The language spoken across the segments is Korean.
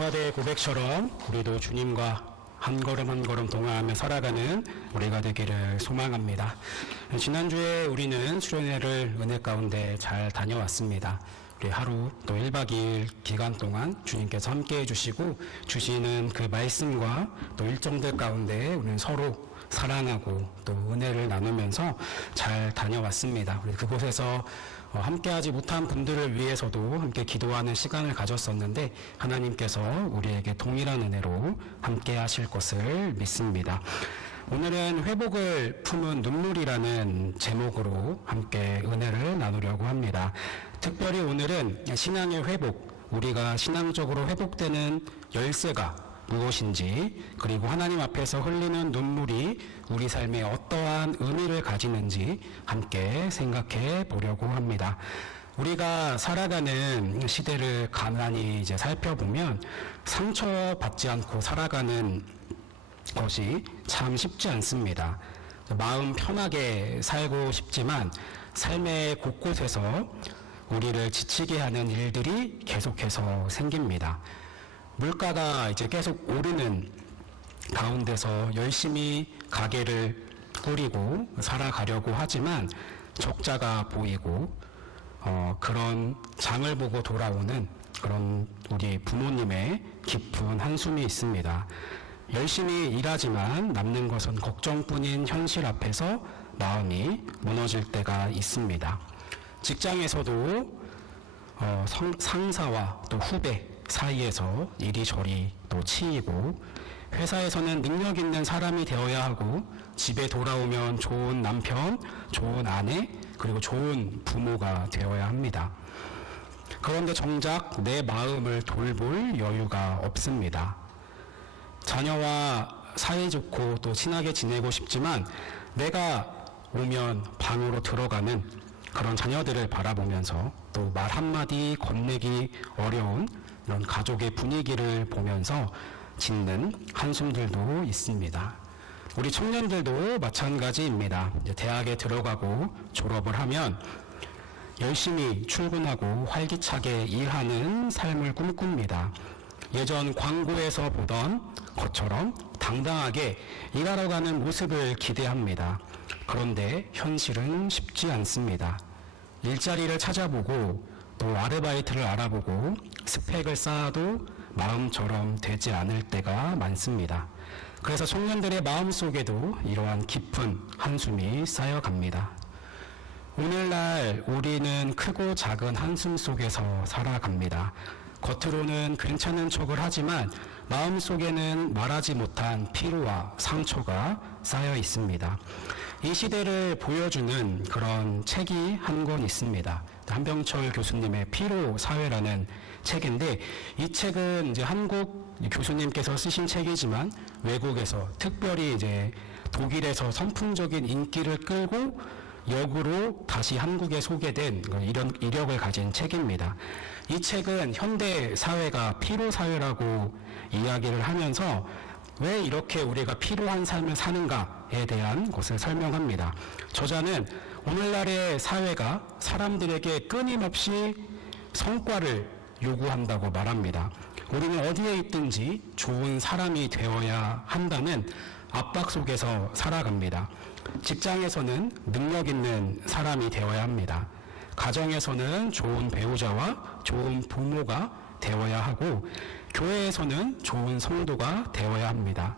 청와대의 고백처럼 우리도 주님과 한 걸음 한 걸음 동행하며 살아가는 우리가 되기를 소망합니다. 지난주에 우리는 수련회를 은혜 가운데 잘 다녀왔습니다. 우리 하루 또 1박 2일 기간 동안 주님께서 함께 해주시고 주시는 그 말씀과 또 일정들 가운데 우리는 서로 사랑하고 또 은혜를 나누면서 잘 다녀왔습니다. 우리 그곳에서 함께하지 못한 분들을 위해서도 함께 기도하는 시간을 가졌었는데 하나님께서 우리에게 동일한 은혜로 함께 하실 것을 믿습니다. 오늘은 회복을 품은 눈물이라는 제목으로 함께 은혜를 나누려고 합니다. 특별히 오늘은 신앙의 회복, 우리가 신앙적으로 회복되는 열쇠가 무엇인지, 그리고 하나님 앞에서 흘리는 눈물이 우리 삶에 어떠한 의미를 가지는지 함께 생각해 보려고 합니다. 우리가 살아가는 시대를 가만히 살펴보면 상처받지 않고 살아가는 것이 참 쉽지 않습니다. 마음 편하게 살고 싶지만 삶의 곳곳에서 우리를 지치게 하는 일들이 계속해서 생깁니다. 물가가 계속 오르는 가운데서 열심히 가게를 꾸리고 살아가려고 하지만 적자가 보이고 그런 장을 보고 돌아오는 그런 우리 부모님의 깊은 한숨이 있습니다. 열심히 일하지만 남는 것은 걱정뿐인 현실 앞에서 마음이 무너질 때가 있습니다. 직장에서도 상사와 또 후배 사이에서 이리저리 또 치이고, 회사에서는 능력 있는 사람이 되어야 하고 집에 돌아오면 좋은 남편, 좋은 아내, 그리고 좋은 부모가 되어야 합니다. 그런데 정작 내 마음을 돌볼 여유가 없습니다. 자녀와 사이좋고 또 친하게 지내고 싶지만 내가 오면 방으로 들어가는 그런 자녀들을 바라보면서 또 말 한마디 건네기 어려운 이런 가족의 분위기를 보면서 짓는 한숨들도 있습니다. 우리 청년들도 마찬가지입니다. 대학에 들어가고 졸업을 하면 열심히 출근하고 활기차게 일하는 삶을 꿈꿉니다. 예전 광고에서 보던 것처럼 당당하게 일하러 가는 모습을 기대합니다. 그런데 현실은 쉽지 않습니다. 일자리를 찾아보고 또 아르바이트를 알아보고 스펙을 쌓아도 마음처럼 되지 않을 때가 많습니다. 그래서 청년들의 마음속에도 이러한 깊은 한숨이 쌓여갑니다. 오늘날 우리는 크고 작은 한숨 속에서 살아갑니다. 겉으로는 괜찮은 척을 하지만 마음속에는 말하지 못한 피로와 상처가 쌓여 있습니다. 이 시대를 보여주는 그런 책이 한 권 있습니다. 한병철 교수님의 피로사회라는 책인데, 이 책은 한국 교수님께서 쓰신 책이지만 외국에서 특별히 독일에서 선풍적인 인기를 끌고 역으로 다시 한국에 소개된 이런 이력을 가진 책입니다. 이 책은 현대 사회가 피로 사회라고 이야기를 하면서 왜 이렇게 우리가 피로한 삶을 사는가에 대한 것을 설명합니다. 저자는 오늘날의 사회가 사람들에게 끊임없이 성과를 요구한다고 말합니다. 우리는 어디에 있든지 좋은 사람이 되어야 한다는 압박 속에서 살아갑니다. 직장에서는 능력 있는 사람이 되어야 합니다. 가정에서는 좋은 배우자와 좋은 부모가 되어야 하고, 교회에서는 좋은 성도가 되어야 합니다.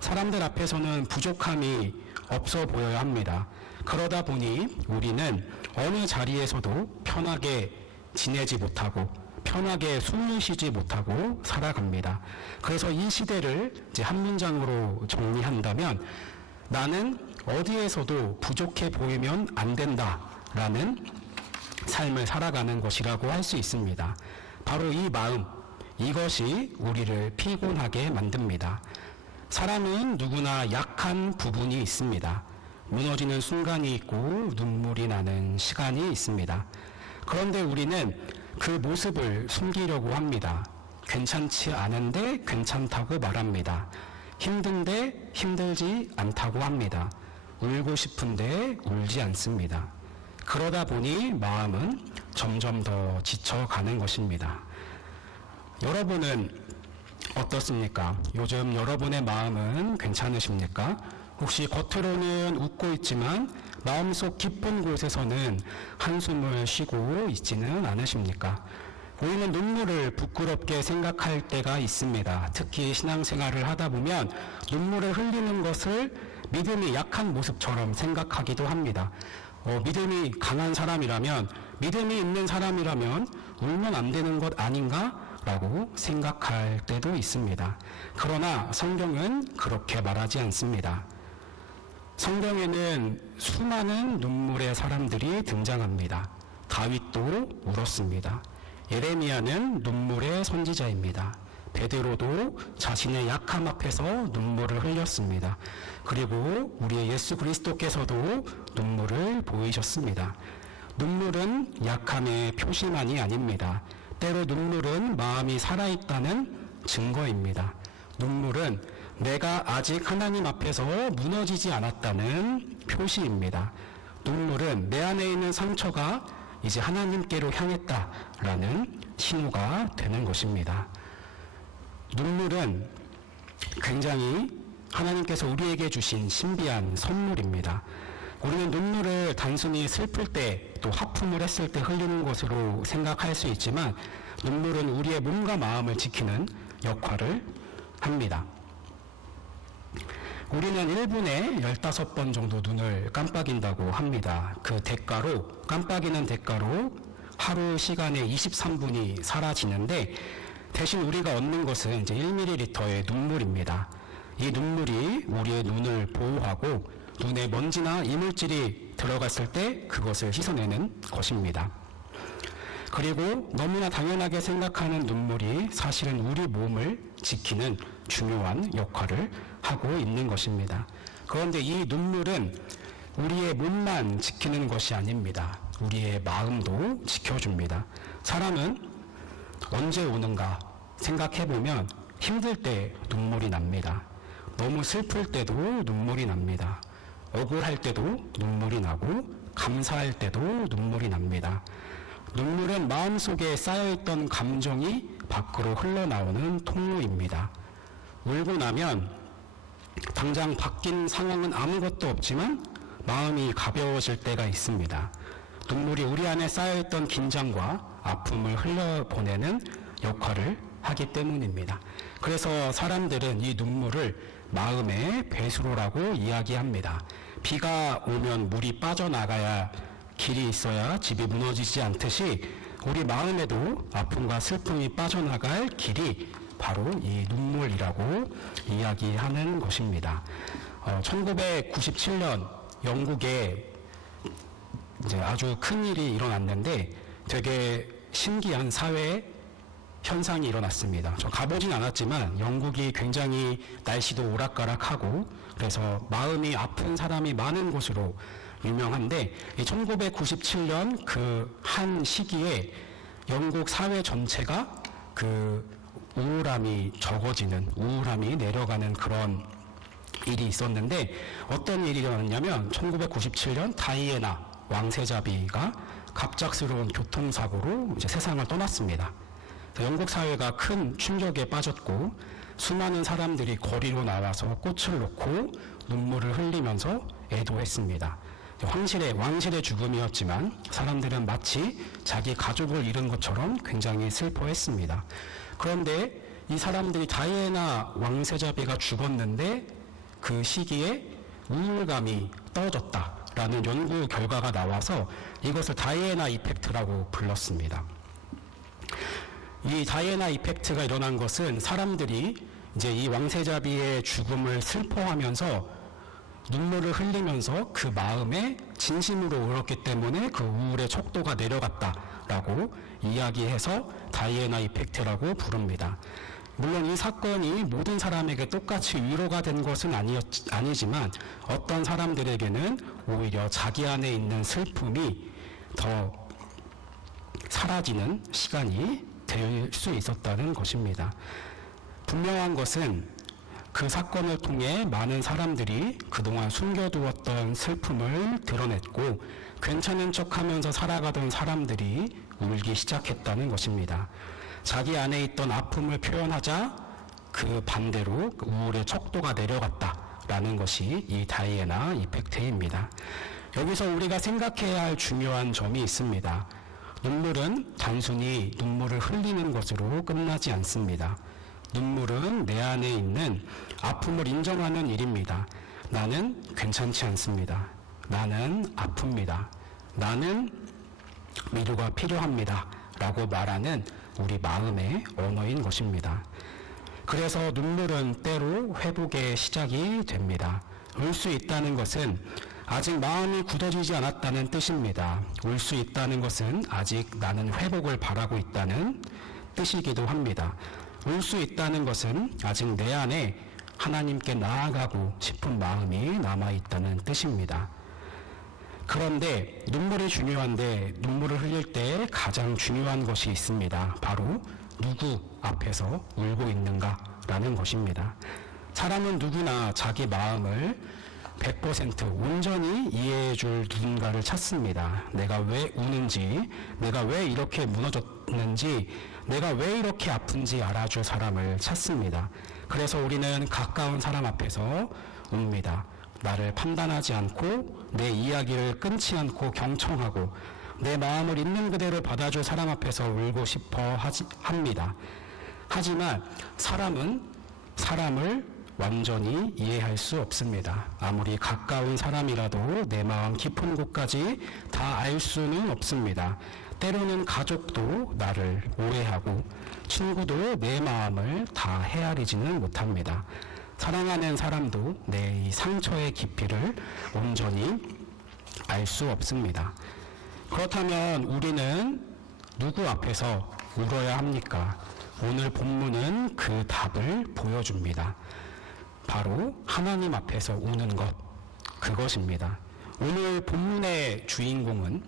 사람들 앞에서는 부족함이 없어 보여야 합니다. 그러다 보니 우리는 어느 자리에서도 편하게 지내지 못하고 편하게 숨을 쉬지 못하고 살아갑니다. 그래서 이 시대를 한 문장으로 정리한다면, 나는 어디에서도 부족해 보이면 안 된다라는 삶을 살아가는 것이라고 할 수 있습니다. 바로 이 마음, 이것이 우리를 피곤하게 만듭니다. 사람은 누구나 약한 부분이 있습니다. 무너지는 순간이 있고 눈물이 나는 시간이 있습니다. 그런데 우리는 그 모습을 숨기려고 합니다. 괜찮지 않은데 괜찮다고 말합니다. 힘든데 힘들지 않다고 합니다. 울고 싶은데 울지 않습니다. 그러다 보니 마음은 점점 더 지쳐가는 것입니다. 여러분은 어떻습니까? 요즘 여러분의 마음은 괜찮으십니까? 혹시 겉으로는 웃고 있지만 마음속 깊은 곳에서는 한숨을 쉬고 있지는 않으십니까? 우리는 눈물을 부끄럽게 생각할 때가 있습니다. 특히 신앙생활을 하다 보면 눈물을 흘리는 것을 믿음이 약한 모습처럼 생각하기도 합니다. 믿음이 강한 사람이라면, 믿음이 있는 사람이라면 울면 안 되는 것 아닌가? 라고 생각할 때도 있습니다. 그러나 성경은 그렇게 말하지 않습니다. 성경에는 수많은 눈물의 사람들이 등장합니다. 다윗도 울었습니다. 예레미야는 눈물의 선지자입니다. 베드로도 자신의 약함 앞에서 눈물을 흘렸습니다. 그리고 우리의 예수 그리스도께서도 눈물을 보이셨습니다. 눈물은 약함의 표시만이 아닙니다. 때로 눈물은 마음이 살아있다는 증거입니다. 눈물은 내가 아직 하나님 앞에서 무너지지 않았다는 표시입니다. 눈물은 내 안에 있는 상처가 이제 하나님께로 향했다라는 신호가 되는 것입니다. 눈물은 굉장히 하나님께서 우리에게 주신 신비한 선물입니다. 우리는 눈물을 단순히 슬플 때, 또 하품을 했을 때 흘리는 것으로 생각할 수 있지만 눈물은 우리의 몸과 마음을 지키는 역할을 합니다. 우리는 1분에 15번 정도 눈을 깜빡인다고 합니다. 그 대가로, 깜빡이는 대가로 하루 시간에 23분이 사라지는데 대신 우리가 얻는 것은 이제 1ml의 눈물입니다. 이 눈물이 우리의 눈을 보호하고 눈에 먼지나 이물질이 들어갔을 때 그것을 씻어내는 것입니다. 그리고 너무나 당연하게 생각하는 눈물이 사실은 우리 몸을 지키는 중요한 역할을 하고 있는 것입니다. 그런데 이 눈물은 우리의 몸만 지키는 것이 아닙니다. 우리의 마음도 지켜줍니다. 사람은 언제 우는가 생각해보면 힘들 때 눈물이 납니다. 너무 슬플 때도 눈물이 납니다. 억울할 때도 눈물이 나고 감사할 때도 눈물이 납니다. 눈물은 마음속에 쌓여있던 감정이 밖으로 흘러나오는 통로입니다. 울고 나면 당장 바뀐 상황은 아무것도 없지만 마음이 가벼워질 때가 있습니다. 눈물이 우리 안에 쌓여있던 긴장과 아픔을 흘려보내는 역할을 하기 때문입니다. 그래서 사람들은 이 눈물을 마음의 배수로라고 이야기합니다. 비가 오면 물이 빠져나가야 길이 있어야 집이 무너지지 않듯이 우리 마음에도 아픔과 슬픔이 빠져나갈 길이 바로 이 눈물이라고 이야기하는 것입니다. 1997년 영국에 이제 아주 큰 일이 일어났는데 되게 신기한 사회 현상이 일어났습니다. 저 가보진 않았지만 영국이 굉장히 날씨도 오락가락하고 그래서 마음이 아픈 사람이 많은 곳으로 유명한데 1997년 그 한 시기에 영국 사회 전체가 그 우울함이 적어지는, 우울함이 내려가는 그런 일이 있었는데 어떤 일이 일어났냐면 1997년 다이애나 왕세자비가 갑작스러운 교통사고로 이제 세상을 떠났습니다. 영국 사회가 큰 충격에 빠졌고 수많은 사람들이 거리로 나와서 꽃을 놓고 눈물을 흘리면서 애도했습니다. 왕실의 죽음이었지만 사람들은 마치 자기 가족을 잃은 것처럼 굉장히 슬퍼했습니다. 그런데 이 사람들이 다이애나 왕세자비가 죽었는데 그 시기에 우울감이 떨어졌다라는 연구 결과가 나와서 이것을 다이애나 이펙트라고 불렀습니다. 이 다이애나 이펙트가 일어난 것은 사람들이 이제 이 왕세자비의 죽음을 슬퍼하면서 눈물을 흘리면서 그 마음에 진심으로 울었기 때문에 그 우울의 척도가 내려갔다라고 이야기해서 다이애나 이펙트라고 부릅니다. 물론 이 사건이 모든 사람에게 똑같이 위로가 된 것은 아니지만 어떤 사람들에게는 오히려 자기 안에 있는 슬픔이 더 사라지는 시간이 될 수 있었다는 것입니다. 분명한 것은 그 사건을 통해 많은 사람들이 그동안 숨겨두었던 슬픔을 드러냈고 괜찮은 척하면서 살아가던 사람들이 울기 시작했다는 것입니다. 자기 안에 있던 아픔을 표현하자 그 반대로 우울의 척도가 내려갔다라는 것이 이 다이애나 이펙트입니다. 여기서 우리가 생각해야 할 중요한 점이 있습니다. 눈물은 단순히 눈물을 흘리는 것으로 끝나지 않습니다. 눈물은 내 안에 있는 아픔을 인정하는 일입니다. 나는 괜찮지 않습니다. 나는 아픕니다. 나는 위로가 필요합니다. 라고 말하는 우리 마음의 언어인 것입니다. 그래서 눈물은 때로 회복의 시작이 됩니다. 울 수 있다는 것은 아직 마음이 굳어지지 않았다는 뜻입니다. 울 수 있다는 것은 아직 나는 회복을 바라고 있다는 뜻이기도 합니다. 울 수 있다는 것은 아직 내 안에 하나님께 나아가고 싶은 마음이 남아있다는 뜻입니다. 그런데 눈물이 중요한데 눈물을 흘릴 때 가장 중요한 것이 있습니다. 바로 누구 앞에서 울고 있는가라는 것입니다. 사람은 누구나 자기 마음을 100% 온전히 이해해 줄 누군가를 찾습니다. 내가 왜 우는지, 내가 왜 이렇게 무너졌는지, 내가 왜 이렇게 아픈지 알아줄 사람을 찾습니다. 그래서 우리는 가까운 사람 앞에서 웁니다. 나를 판단하지 않고 내 이야기를 끊지 않고 경청하고 내 마음을 있는 그대로 받아줄 사람 앞에서 울고 싶어 합니다. 하지만 사람은 사람을 완전히 이해할 수 없습니다. 아무리 가까운 사람이라도 내 마음 깊은 곳까지 다 알 수는 없습니다. 때로는 가족도 나를 오해하고 친구도 내 마음을 다 헤아리지는 못합니다. 사랑하는 사람도 내 이 상처의 깊이를 온전히 알 수 없습니다. 그렇다면 우리는 누구 앞에서 울어야 합니까? 오늘 본문은 그 답을 보여줍니다. 바로 하나님 앞에서 우는 것, 그것입니다. 오늘 본문의 주인공은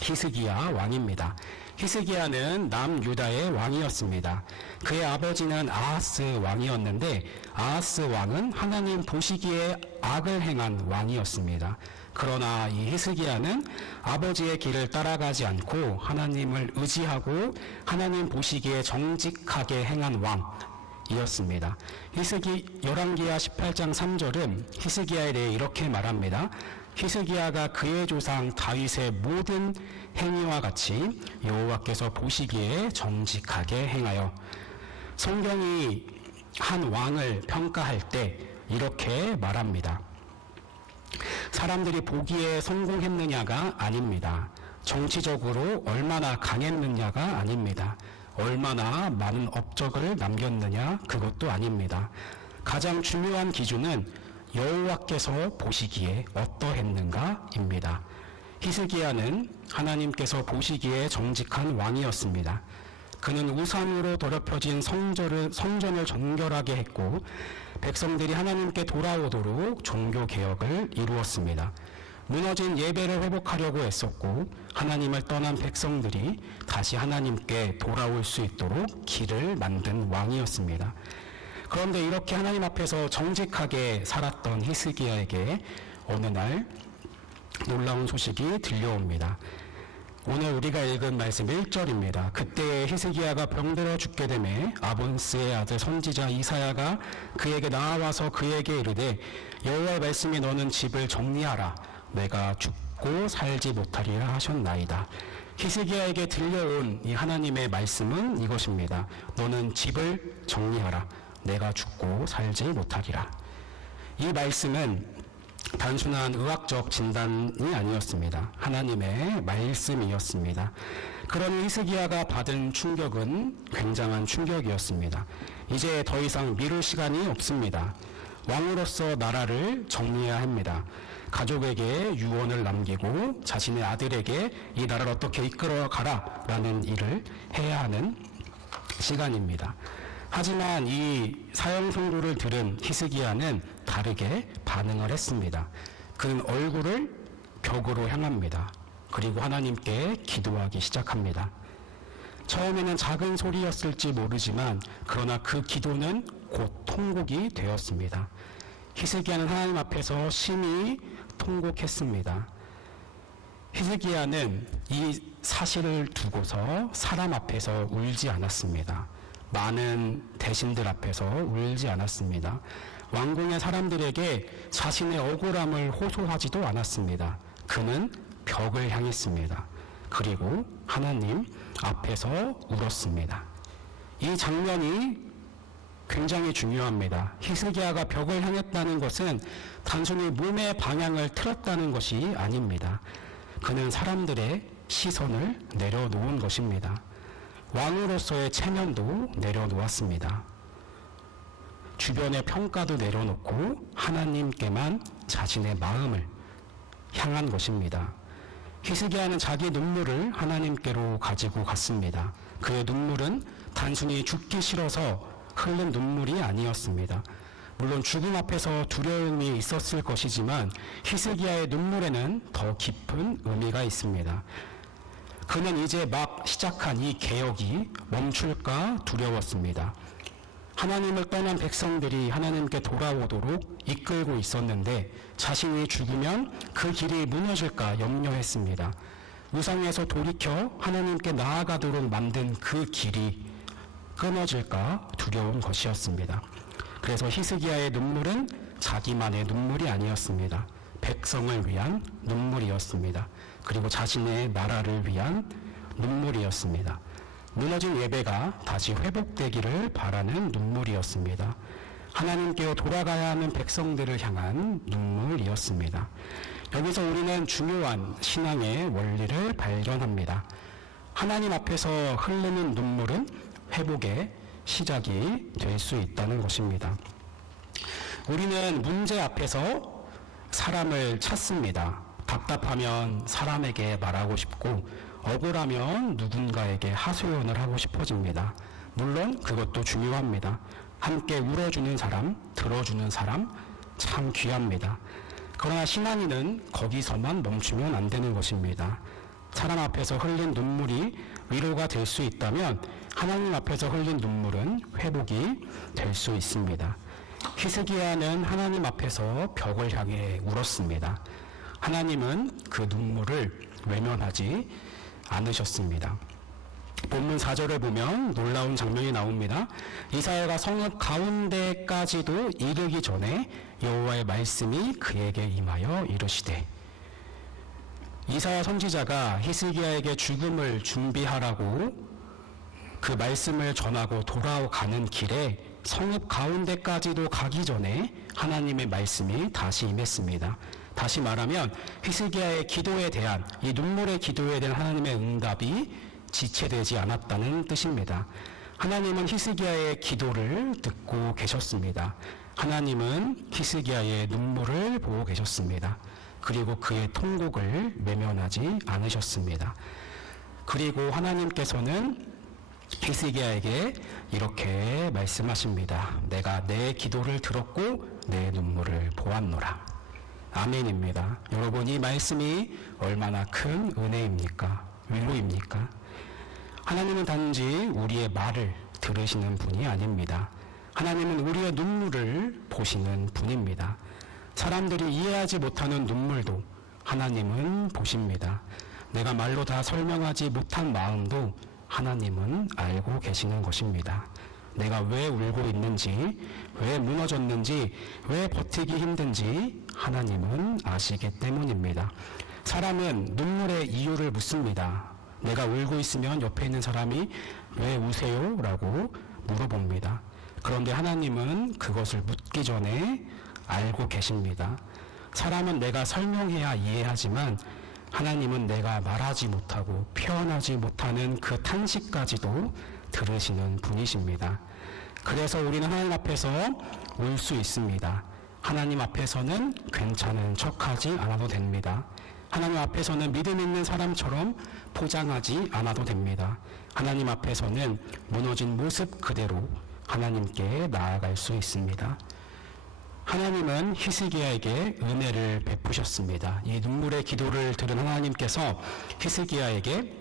히스기야 왕입니다. 히스기야는 남유다의 왕이었습니다. 그의 아버지는 아하스 왕이었는데 아하스 왕은 하나님 보시기에 악을 행한 왕이었습니다. 그러나 이 히스기야는 아버지의 길을 따라가지 않고 하나님을 의지하고 하나님 보시기에 정직하게 행한 왕이었습니다. 열왕기하 18장 3절은 히스기야에 대해 이렇게 말합니다. 히스기야가 그의 조상 다윗의 모든 행위와 같이 여호와께서 보시기에 정직하게 행하여. 성경이 한 왕을 평가할 때 이렇게 말합니다. 사람들이 보기에 성공했느냐가 아닙니다. 정치적으로 얼마나 강했느냐가 아닙니다. 얼마나 많은 업적을 남겼느냐, 그것도 아닙니다. 가장 중요한 기준은 여호와께서 보시기에 어떠했는가입니다. 히스기야는 하나님께서 보시기에 정직한 왕이었습니다. 그는 우상으로 더럽혀진 성전을 정결하게 했고 백성들이 하나님께 돌아오도록 종교개혁을 이루었습니다. 무너진 예배를 회복하려고 애썼고 하나님을 떠난 백성들이 다시 하나님께 돌아올 수 있도록 길을 만든 왕이었습니다. 그런데 이렇게 하나님 앞에서 정직하게 살았던 히스기야에게 어느 날 놀라운 소식이 들려옵니다. 오늘 우리가 읽은 말씀 1절입니다. 그때 히스기야가 병들어 죽게 되매 아본스의 아들 선지자 이사야가 그에게 나와서 그에게 이르되 여호와의 말씀이 너는 집을 정리하라. 내가 죽고 살지 못하리라 하셨나이다. 히스기야에게 들려온 이 하나님의 말씀은 이것입니다. 너는 집을 정리하라. 내가 죽고 살지 못하리라. 이 말씀은 단순한 의학적 진단이 아니었습니다. 하나님의 말씀이었습니다. 그러니 히스기야가 받은 충격은 굉장한 충격이었습니다. 이제 더 이상 미룰 시간이 없습니다. 왕으로서 나라를 정리해야 합니다. 가족에게 유언을 남기고 자신의 아들에게 이 나라를 어떻게 이끌어 가라라는 일을 해야 하는 시간입니다. 하지만 이 사형 선고를 들은 히스기야는 다르게 반응을 했습니다. 그는 얼굴을 벽으로 향합니다. 그리고 하나님께 기도하기 시작합니다. 처음에는 작은 소리였을지 모르지만 그러나 그 기도는 곧 통곡이 되었습니다. 히스기야는 하나님 앞에서 심히 통곡했습니다. 히스기야는 이 사실을 두고서 사람 앞에서 울지 않았습니다. 많은 대신들 앞에서 울지 않았습니다. 왕궁의 사람들에게 자신의 억울함을 호소하지도 않았습니다. 그는 벽을 향했습니다. 그리고 하나님 앞에서 울었습니다. 이 장면이 굉장히 중요합니다. 히스기야가 벽을 향했다는 것은 단순히 몸의 방향을 틀었다는 것이 아닙니다. 그는 사람들의 시선을 내려놓은 것입니다. 왕으로서의 체면도 내려놓았습니다. 주변의 평가도 내려놓고 하나님께만 자신의 마음을 향한 것입니다. 히스기야는 자기 눈물을 하나님께로 가지고 갔습니다. 그의 눈물은 단순히 죽기 싫어서 흘린 눈물이 아니었습니다. 물론 죽음 앞에서 두려움이 있었을 것이지만 히스기야의 눈물에는 더 깊은 의미가 있습니다. 그는 이제 막 시작한 이 개혁이 멈출까 두려웠습니다. 하나님을 떠난 백성들이 하나님께 돌아오도록 이끌고 있었는데 자신이 죽으면 그 길이 무너질까 염려했습니다. 우상에서 돌이켜 하나님께 나아가도록 만든 그 길이 끊어질까 두려운 것이었습니다. 그래서 히스기야의 눈물은 자기만의 눈물이 아니었습니다. 백성을 위한 눈물이었습니다. 그리고 자신의 나라를 위한 눈물이었습니다. 무너진 예배가 다시 회복되기를 바라는 눈물이었습니다. 하나님께로 돌아가야 하는 백성들을 향한 눈물이었습니다. 여기서 우리는 중요한 신앙의 원리를 발견합니다. 하나님 앞에서 흐르는 눈물은 회복의 시작이 될 수 있다는 것입니다. 우리는 문제 앞에서 사람을 찾습니다. 답답하면 사람에게 말하고 싶고 억울하면 누군가에게 하소연을 하고 싶어집니다. 물론 그것도 중요합니다. 함께 울어주는 사람, 들어주는 사람 참 귀합니다. 그러나 신앙인은 거기서만 멈추면 안 되는 것입니다. 사람 앞에서 흘린 눈물이 위로가 될 수 있다면 하나님 앞에서 흘린 눈물은 회복이 될 수 있습니다. 히스기야는 하나님 앞에서 벽을 향해 울었습니다. 하나님은 그 눈물을 외면하지 않으셨습니다. 본문 4절을 보면 놀라운 장면이 나옵니다. 이사야가 성읍 가운데까지도 이르기 전에 여호와의 말씀이 그에게 임하여 이르시되, 이사야 선지자가 히스기야에게 죽음을 준비하라고 그 말씀을 전하고 돌아가는 길에 성읍 가운데까지도 가기 전에 하나님의 말씀이 다시 임했습니다. 다시 말하면 히스기야의 기도에 대한, 이 눈물의 기도에 대한 하나님의 응답이 지체되지 않았다는 뜻입니다. 하나님은 히스기야의 기도를 듣고 계셨습니다. 하나님은 히스기야의 눈물을 보고 계셨습니다. 그리고 그의 통곡을 외면하지 않으셨습니다. 그리고 하나님께서는 히스기야에게 이렇게 말씀하십니다. 내가 내 기도를 들었고 내 눈물을 보았노라. 아멘입니다. 여러분, 이 말씀이 얼마나 큰 은혜입니까? 위로입니까? 하나님은 단지 우리의 말을 들으시는 분이 아닙니다. 하나님은 우리의 눈물을 보시는 분입니다. 사람들이 이해하지 못하는 눈물도 하나님은 보십니다. 내가 말로 다 설명하지 못한 마음도 하나님은 알고 계시는 것입니다. 내가 왜 울고 있는지, 왜 무너졌는지, 왜 버티기 힘든지 하나님은 아시기 때문입니다. 사람은 눈물의 이유를 묻습니다. 내가 울고 있으면 옆에 있는 사람이 왜 우세요? 라고 물어봅니다. 그런데 하나님은 그것을 묻기 전에 알고 계십니다. 사람은 내가 설명해야 이해하지만 하나님은 내가 말하지 못하고 표현하지 못하는 그 탄식까지도 들으시는 분이십니다. 그래서 우리는 하나님 앞에서 울 수 있습니다. 하나님 앞에서는 괜찮은 척하지 않아도 됩니다. 하나님 앞에서는 믿음 있는 사람처럼 포장하지 않아도 됩니다. 하나님 앞에서는 무너진 모습 그대로 하나님께 나아갈 수 있습니다. 하나님은 히스기야에게 은혜를 베푸셨습니다. 이 눈물의 기도를 들은 하나님께서 히스기야에게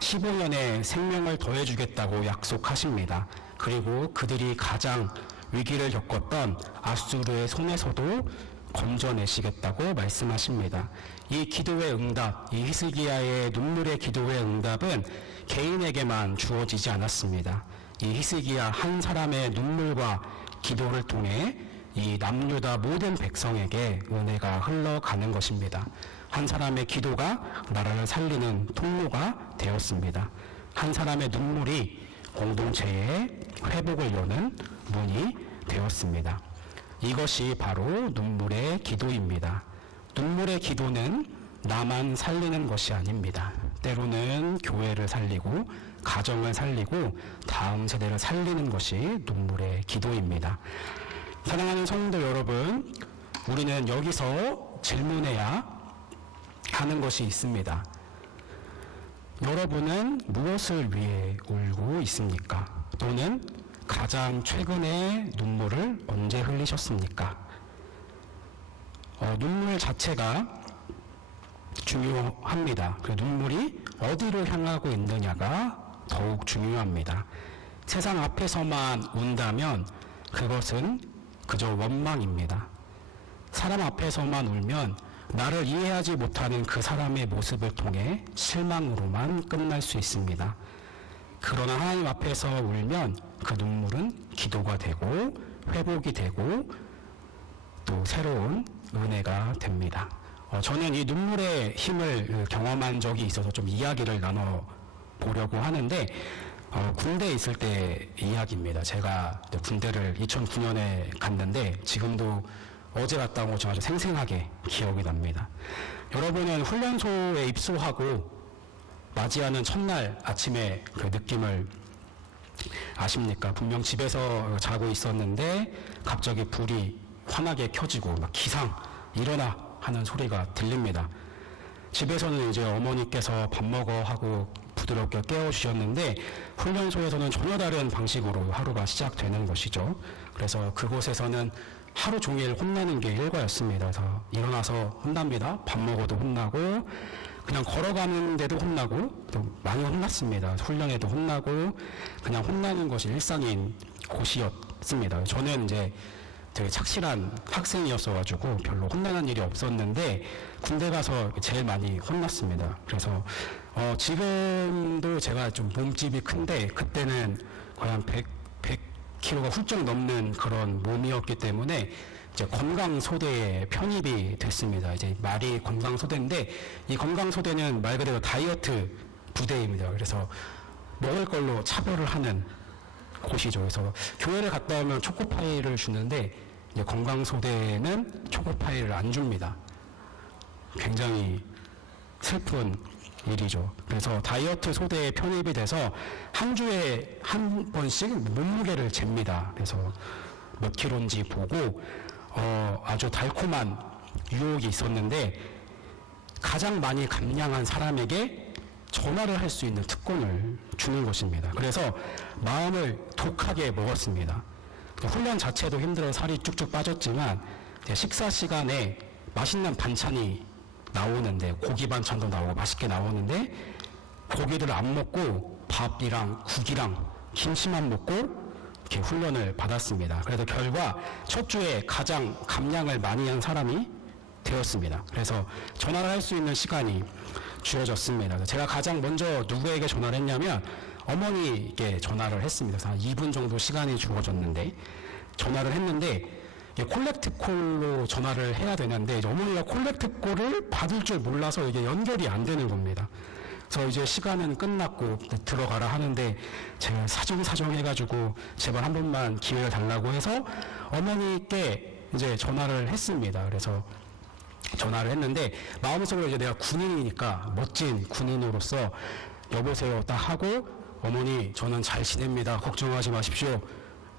15년의 생명을 더해주겠다고 약속하십니다. 그리고 그들이 가장 위기를 겪었던 아수르의 손에서도 건져내시겠다고 말씀하십니다. 이 기도의 응답, 이 히스기야의 눈물의 기도의 응답은 개인에게만 주어지지 않았습니다. 이 히스기야 한 사람의 눈물과 기도를 통해 이 남유다 모든 백성에게 은혜가 흘러가는 것입니다. 한 사람의 기도가 나라를 살리는 통로가 되었습니다. 한 사람의 눈물이 공동체의 회복을 여는 문이 되었습니다. 이것이 바로 눈물의 기도입니다. 눈물의 기도는 나만 살리는 것이 아닙니다. 때로는 교회를 살리고 가정을 살리고 다음 세대를 살리는 것이 눈물의 기도입니다. 사랑하는 성도 여러분, 우리는 여기서 질문해야 하는 것이 있습니다. 여러분은 무엇을 위해 울고 있습니까? 또는 가장 최근에 눈물을 언제 흘리셨습니까? 눈물 자체가 중요합니다. 그 눈물이 어디로 향하고 있느냐가 더욱 중요합니다. 세상 앞에서만 운다면 그것은 그저 원망입니다. 사람 앞에서만 울면 나를 이해하지 못하는 그 사람의 모습을 통해 실망으로만 끝날 수 있습니다. 그러나 하나님 앞에서 울면 그 눈물은 기도가 되고 회복이 되고 또 새로운 은혜가 됩니다. 저는 이 눈물의 힘을 경험한 적이 있어서 좀 이야기를 나눠보려고 하는데 군대에 있을 때 이야기입니다. 제가 군대를 2009년에 갔는데 지금도 어제 갔다 온 것처럼 아주 생생하게 기억이 납니다. 여러분은 훈련소에 입소하고 맞이하는 첫날 아침에 그 느낌을 아십니까? 분명 집에서 자고 있었는데 갑자기 불이 환하게 켜지고 막 기상 일어나 하는 소리가 들립니다. 집에서는 이제 어머니께서 밥 먹어 하고 부드럽게 깨워주셨는데 훈련소에서는 전혀 다른 방식으로 하루가 시작되는 것이죠. 그래서 그곳에서는 하루 종일 혼나는 게 일과였습니다. 그래서 일어나서 혼납니다. 밥 먹어도 혼나고 그냥 걸어가는데도 혼나고 또 많이 혼났습니다. 훈련에도 혼나고 그냥 혼나는 것이 일상인 곳이었습니다. 저는 이제 되게 착실한 학생이었어가지고 별로 혼나는 일이 없었는데 군대 가서 제일 많이 혼났습니다. 그래서 지금도 제가 좀 몸집이 큰데 그때는 거의 한 100kg가 훌쩍 넘는 그런 몸이었기 때문에 이제 건강소대에 편입이 됐습니다. 이제 말이 건강소대인데 이 건강소대는 말 그대로 다이어트 부대입니다. 그래서 먹을 걸로 차별을 하는 곳이죠. 그래서 교회를 갔다 오면 초코파이를 주는데 이제 건강소대는 초코파이를 안 줍니다. 굉장히 슬픈 일이죠. 그래서 다이어트 소대에 편입이 돼서 한 주에 한 번씩 몸무게를 잽니다. 그래서 몇 킬로인지 보고 아주 달콤한 유혹이 있었는데 가장 많이 감량한 사람에게 전화를 할 수 있는 특권을 주는 것입니다. 그래서 마음을 독하게 먹었습니다. 훈련 자체도 힘들어 살이 쭉쭉 빠졌지만 식사 시간에 맛있는 반찬이 나오는데 고기 반찬도 나오고 맛있게 나오는데 고기를 안 먹고 밥이랑 국이랑 김치만 먹고 이렇게 훈련을 받았습니다. 그래서 결과 첫 주에 가장 감량을 많이 한 사람이 되었습니다. 그래서 전화를 할 수 있는 시간이 주어졌습니다. 제가 가장 먼저 누구에게 전화를 했냐면 어머니에게 전화를 했습니다. 그래서 한 2분 정도 시간이 주어졌는데 전화를 했는데 콜렉트콜로 전화를 해야 되는데 어머니가 콜렉트콜을 받을 줄 몰라서 이게 연결이 안 되는 겁니다. 그래서 이제 시간은 끝났고 들어가라 하는데 제가 사정 해가지고 제발 한 번만 기회를 달라고 해서 어머니께 이제 전화를 했습니다. 그래서 전화를 했는데 마음속으로 이제 내가 군인이니까 멋진 군인으로서 여보세요 딱 하고 어머니 저는 잘 지냅니다. 걱정하지 마십시오.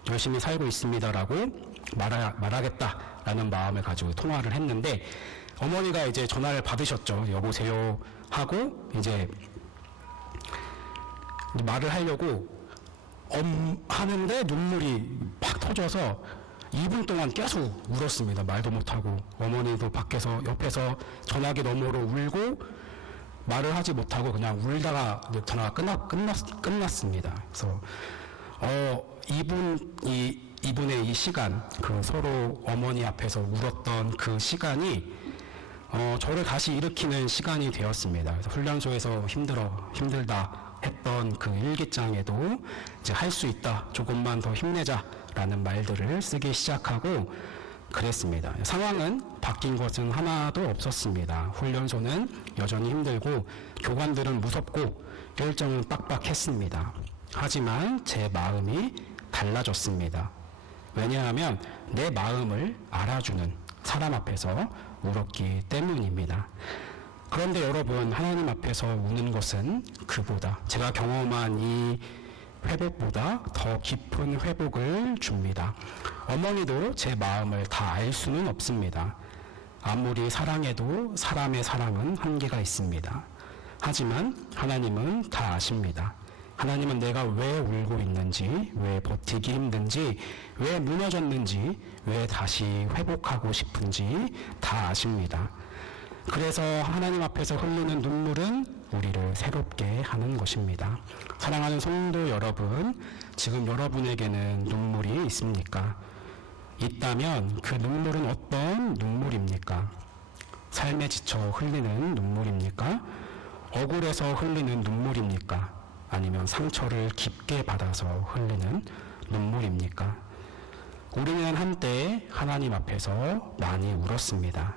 열심히 살고 있습니다라고 말하겠다라는 마음을 가지고 통화를 했는데 어머니가 이제 전화를 받으셨죠. 여보세요 하고 이제 말을 하려고 하는데 눈물이 팍 터져서 2분 동안 계속 울었습니다. 말도 못하고 어머니도 밖에서 옆에서 전화기 너머로 울고 말을 하지 못하고 그냥 울다가 전화가 끝났습니다. 그래서 이분의 이 시간, 그 서로 어머니 앞에서 울었던 그 시간이 저를 다시 일으키는 시간이 되었습니다. 그래서 훈련소에서 힘들다 했던 그 일기장에도 이제 할 수 있다, 조금만 더 힘내자라는 말들을 쓰기 시작하고 그랬습니다. 상황은 바뀐 것은 하나도 없었습니다. 훈련소는 여전히 힘들고 교관들은 무섭고 일정은 빡빡했습니다. 하지만 제 마음이 달라졌습니다. 왜냐하면 내 마음을 알아주는 사람 앞에서 울었기 때문입니다. 그런데 여러분, 하나님 앞에서 우는 것은 그보다, 제가 경험한 이 회복보다 더 깊은 회복을 줍니다. 어머니도 제 마음을 다 알 수는 없습니다. 아무리 사랑해도 사람의 사랑은 한계가 있습니다. 하지만 하나님은 다 아십니다. 하나님은 내가 왜 울고 있는지, 왜 버티기 힘든지, 왜 무너졌는지, 왜 다시 회복하고 싶은지 다 아십니다. 그래서 하나님 앞에서 흘리는 눈물은 우리를 새롭게 하는 것입니다. 사랑하는 성도 여러분, 지금 여러분에게는 눈물이 있습니까? 있다면 그 눈물은 어떤 눈물입니까? 삶에 지쳐 흘리는 눈물입니까? 억울해서 흘리는 눈물입니까? 아니면 상처를 깊게 받아서 흘리는 눈물입니까? 우리는 한때 하나님 앞에서 많이 울었습니다.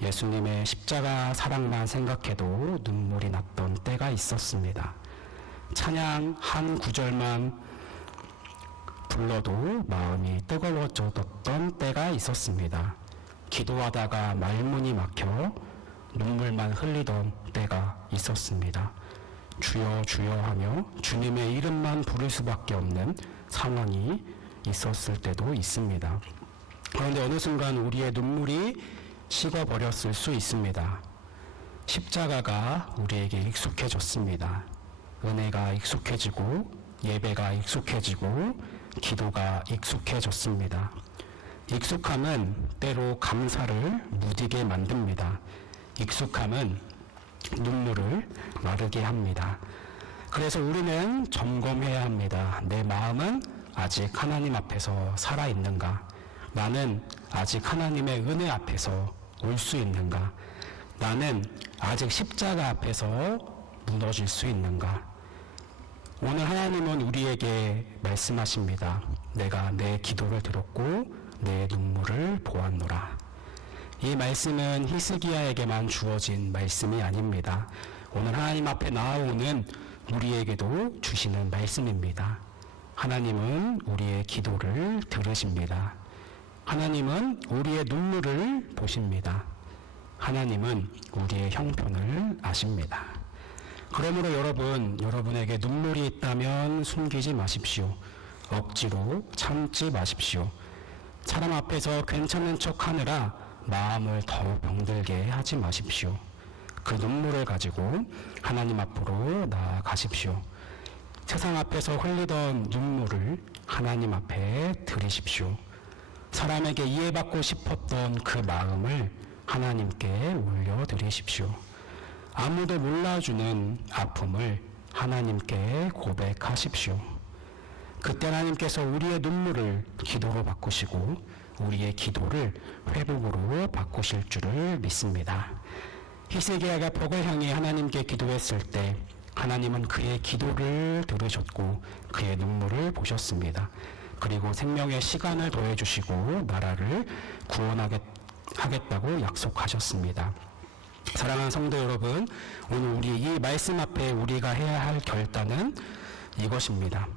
예수님의 십자가 사랑만 생각해도 눈물이 났던 때가 있었습니다. 찬양 한 구절만 불러도 마음이 뜨거워졌던 때가 있었습니다. 기도하다가 말문이 막혀 눈물만 흘리던 때가 있었습니다. 주여 주여 하며 주님의 이름만 부를 수밖에 없는 상황이 있었을 때도 있습니다. 그런데 어느 순간 우리의 눈물이 식어버렸을 수 있습니다. 십자가가 우리에게 익숙해졌습니다. 은혜가 익숙해지고 예배가 익숙해지고 기도가 익숙해졌습니다. 익숙함은 때로 감사를 무디게 만듭니다. 익숙함은 눈물을 마르게 합니다. 그래서 우리는 점검해야 합니다. 내 마음은 아직 하나님 앞에서 살아있는가? 나는 아직 하나님의 은혜 앞에서 올 수 있는가? 나는 아직 십자가 앞에서 무너질 수 있는가? 오늘 하나님은 우리에게 말씀하십니다. 내가 내 기도를 들었고 내 눈물을 보았노라. 이 말씀은 히스기야에게만 주어진 말씀이 아닙니다. 오늘 하나님 앞에 나아오는 우리에게도 주시는 말씀입니다. 하나님은 우리의 기도를 들으십니다. 하나님은 우리의 눈물을 보십니다. 하나님은 우리의 형편을 아십니다. 그러므로 여러분, 여러분에게 눈물이 있다면 숨기지 마십시오. 억지로 참지 마십시오. 사람 앞에서 괜찮은 척 하느라 마음을 더 병들게 하지 마십시오. 그 눈물을 가지고 하나님 앞으로 나아가십시오. 세상 앞에서 흘리던 눈물을 하나님 앞에 드리십시오. 사람에게 이해받고 싶었던 그 마음을 하나님께 올려드리십시오. 아무도 몰라주는 아픔을 하나님께 고백하십시오. 그때 하나님께서 우리의 눈물을 기도로 바꾸시고 우리의 기도를 회복으로 바꾸실 줄을 믿습니다. 히스기야가 벽을 향해 하나님께 기도했을 때 하나님은 그의 기도를 들으셨고 그의 눈물을 보셨습니다. 그리고 생명의 시간을 더해주시고 나라를 구원하겠다고 약속하셨습니다. 사랑하는 성도 여러분, 오늘 우리 이 말씀 앞에 우리가 해야 할 결단은 이것입니다.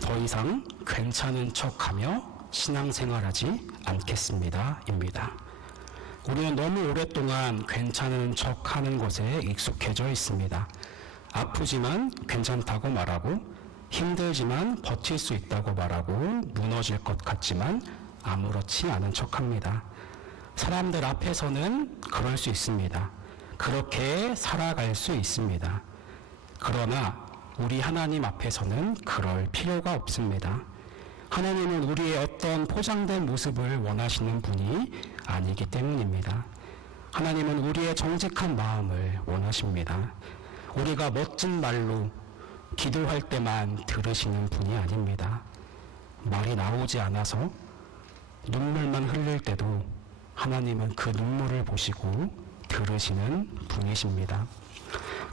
더 이상 괜찮은 척하며 신앙생활하지 않겠습니다. 입니다. 우리는 너무 오랫동안 괜찮은 척하는 것에 익숙해져 있습니다. 아프지만 괜찮다고 말하고 힘들지만 버틸 수 있다고 말하고 무너질 것 같지만 아무렇지 않은 척합니다. 사람들 앞에서는 그럴 수 있습니다. 그렇게 살아갈 수 있습니다. 그러나 우리 하나님 앞에서는 그럴 필요가 없습니다. 하나님은 우리의 어떤 포장된 모습을 원하시는 분이 아니기 때문입니다. 하나님은 우리의 정직한 마음을 원하십니다. 우리가 멋진 말로 기도할 때만 들으시는 분이 아닙니다. 말이 나오지 않아서 눈물만 흘릴 때도 하나님은 그 눈물을 보시고 들으시는 분이십니다.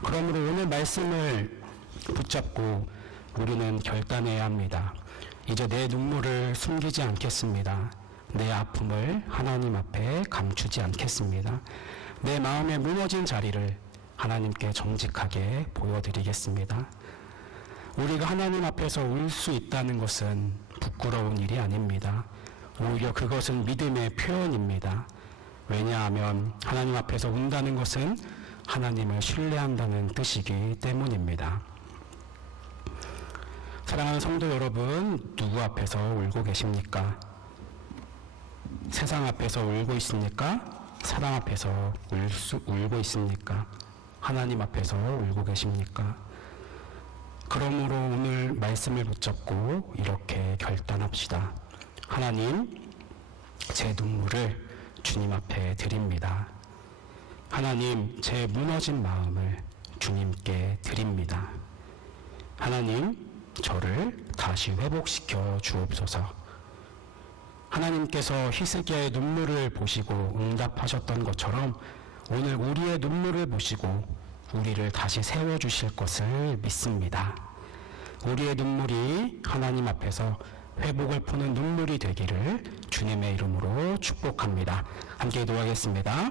그러므로 오늘 말씀을 붙잡고 우리는 결단해야 합니다. 이제 내 눈물을 숨기지 않겠습니다. 내 아픔을 하나님 앞에 감추지 않겠습니다. 내 마음의 무너진 자리를 하나님께 정직하게 보여드리겠습니다. 우리가 하나님 앞에서 울 수 있다는 것은 부끄러운 일이 아닙니다. 오히려 그것은 믿음의 표현입니다. 왜냐하면 하나님 앞에서 운다는 것은 하나님을 신뢰한다는 뜻이기 때문입니다. 사랑하는 성도 여러분, 누구 앞에서 울고 계십니까? 세상 앞에서 울고 있습니까? 사랑 앞에서 울고 있습니까? 하나님 앞에서 울고 계십니까? 그러므로 오늘 말씀을 붙잡고 이렇게 결단합시다. 하나님, 제 눈물을 주님 앞에 드립니다. 하나님, 제 무너진 마음을 주님께 드립니다. 하나님, 저를 다시 회복시켜 주옵소서. 하나님께서 히스기야의 눈물을 보시고 응답하셨던 것처럼 오늘 우리의 눈물을 보시고 우리를 다시 세워주실 것을 믿습니다. 우리의 눈물이 하나님 앞에서 회복을 푸는 눈물이 되기를 주님의 이름으로 축복합니다. 함께 기도하겠습니다.